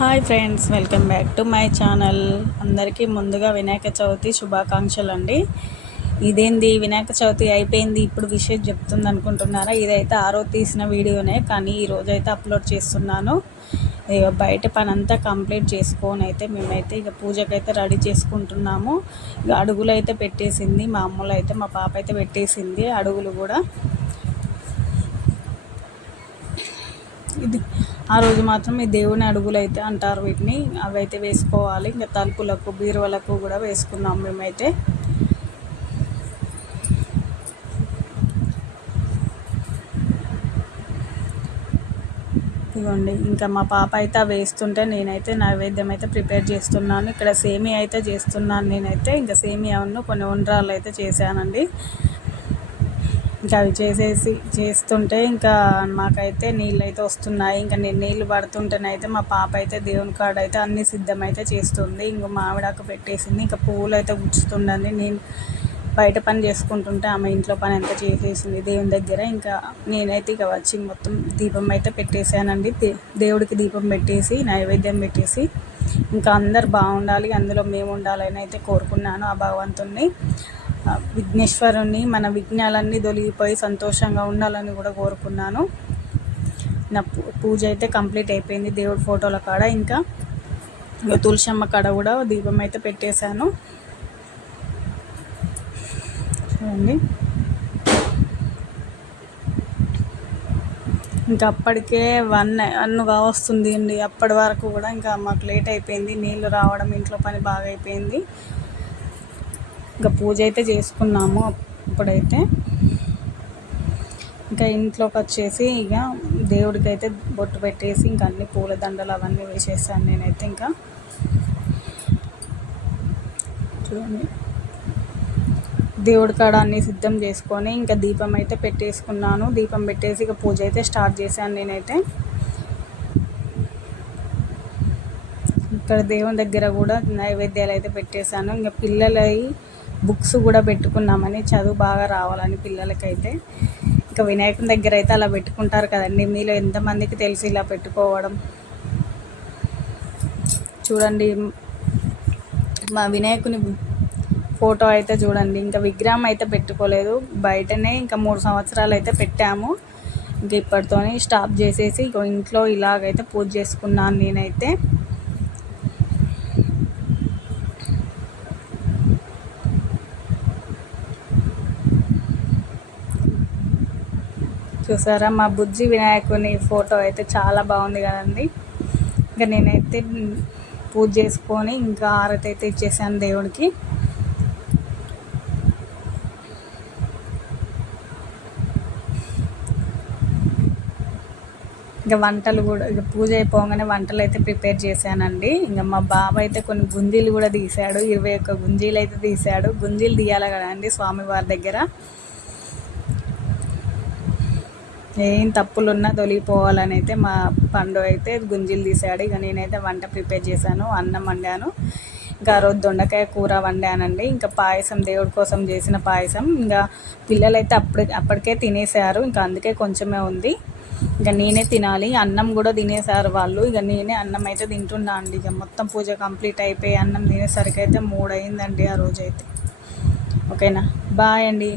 Hi friends welcome back to my channel. అందరికీ ముందుగా వినాయక చవితి శుభాకాంక్షలు అండి ఇదేంది? వినాయక చవితి అయిపోయింది. ఇప్పుడు విషయం చెప్తుంది అనుకుంటున్నారా ఇదైతే ఆరో తీసిన వీడియోనే కానీ ఈరోజు అయితే అప్లోడ్ చేస్తున్నాను. బయట పని అంతా కంప్లీట్ చేసుకొని అయితే మేమైతే ఇక పూజకైతే రెడీ చేసుకుంటున్నాము. ఇక అడుగులు అయితే పెట్టేసింది. మా అమ్మలు అయితే మా పాప అయితే పెట్టేసింది అడుగులు కూడా. ఇది. ఆ రోజు మాత్రం ఈ దేవుని అడుగులు అయితే అంటారు వీటిని. అవి అయితే వేసుకోవాలి. ఇంకా తలుపులకు బీరువలకు కూడా వేసుకున్నాం మేమైతే. ఇదిగోండి ఇంకా మా పాప అయితే అవి వేస్తుంటే నేనైతే నైవేద్యం అయితే ప్రిపేర్ చేస్తున్నాను. ఇక్కడ సేమియా అయితే చేస్తున్నాను నేనైతే. ఇంకా సేమియాను కొన్ని ఉండ్రాలు అయితే చేశానండి. ఇంకా అవి చేసేసి చేస్తుంటే ఇంకా మాకైతే నీళ్ళు అయితే వస్తున్నాయి. ఇంకా నేను నీళ్ళు పడుతుంటేనైతే మా పాప అయితే దేవుని కాడ అయితే అన్ని సిద్ధమైతే చేస్తుంది. ఇంక మామిడాకు పెట్టేసింది. ఇంకా పువ్వులు అయితే గుచ్చుతుండండి. నేను బయట పని చేసుకుంటుంటే ఆమె ఇంట్లో పని అంతా చేసేసింది దేవుని దగ్గర. ఇంకా నేనైతే ఇక వచ్చి మొత్తం దీపం అయితే పెట్టేశానండి. దేవుడికి దీపం పెట్టేసి నైవేద్యం పెట్టేసి ఇంకా అందరు బాగుండాలి అందులో మేము ఉండాలని అయితే కోరుకున్నాను ఆ భగవంతుణ్ణి. విఘ్నేశ్వరుని మన విఘ్నాలన్నీ దొలిగిపోయి సంతోషంగా ఉండాలని కూడా కోరుకున్నాను. నా పూజ అయితే కంప్లీట్ అయిపోయింది దేవుడి ఫోటోల కాడ ఇంకా. తులసమ్మ కాడ కూడా దీపం అయితే పెట్టేశాను. చూడండి. ఇంకా అప్పటికే వన్ అన్నుగా వస్తుంది అండి అప్పటి వరకు కూడా ఇంకా మాకు లేట్ అయిపోయింది. నీళ్ళు రావడం ఇంట్లో పని బాగా అయిపోయింది ఇంకా పూజ అయితే చేసుకున్నాము ఇప్పుడైతే ఇంకా ఇంట్లోకి వచ్చేసి ఇక దేవుడికి అయితే బొట్టు పెట్టేసి ఇంకా అన్ని పూల దండలు అవన్నీ వేసేసాను నేనైతే ఇంకా. చూడండి. దేవుడి కాడ అన్ని సిద్ధం చేసుకొని ఇంకా దీపం అయితే పెట్టేసుకున్నాను. దీపం పెట్టేసి ఇక పూజ అయితే స్టార్ట్ చేశాను నేనైతే. ఇక్కడ దేవుని దగ్గర కూడా నైవేద్యాలు అయితే పెట్టేశాను. ఇంకా పిల్లలై బుక్స్ కూడా పెట్టుకున్నామని చదువు బాగా రావాలని పిల్లలకైతే. ఇంకా వినాయకుని దగ్గర అయితే అలా పెట్టుకుంటారు కదండి. మీలో ఎంతమందికి తెలిసి ఇలా పెట్టుకోవడం? చూడండి మా వినాయకుని ఫోటో అయితే చూడండి. ఇంకా విగ్రహం అయితే పెట్టుకోలేదు. బయటనే ఇంకా మూడు సంవత్సరాలు అయితే పెట్టాము. ఇంక ఇప్పటితోనే స్టాప్ చేసేసి ఇంట్లో ఇలాగైతే పూజ చేసుకున్నాను నేనైతే. చూసారా? మా బుజ్జి వినాయకుని ఫోటో అయితే చాలా బాగుంది కదండి. ఇంకా నేనైతే పూజ చేసుకొని ఇంకా ఆరతి అయితే ఇచ్చేసాను దేవుడికి. ఇంకా వంటలు కూడా ఇక పూజ అయిపోగానే వంటలు అయితే ప్రిపేర్ చేశానండి. ఇంకా మా బాబు అయితే కొన్ని గుంజీలు కూడా తీశాడు. ఇరవై ఒక్క గుంజీలు అయితే తీశాడు. గుంజీలు తీయాలి కదండి స్వామివారి దగ్గర. ఏం తప్పులున్నా తొలిగిపోవాలని అయితే మా పండు అయితే గుంజీలు తీసాడు. ఇక నేనైతే వంట ప్రిపేర్ చేశాను అన్నం వండాను. ఇంకా రోజు దొండకాయ కూర వండానండి. ఇంకా పాయసం దేవుడి కోసం చేసిన పాయసం. ఇంకా పిల్లలైతే అప్పుడు అప్పటికే తినేసారు ఇంకా అందుకే కొంచెమే ఉంది. ఇక నేనే తినాలి. అన్నం కూడా తినేసారు వాళ్ళు. ఇక నేనే అన్నం అయితే తింటున్నా అండి. ఇక మొత్తం పూజ కంప్లీట్ అయిపోయి అన్నం తినేసరికి అయితే మూడు అయిందండి ఆ రోజైతే. ఓకేనా? బాయ్ అండి.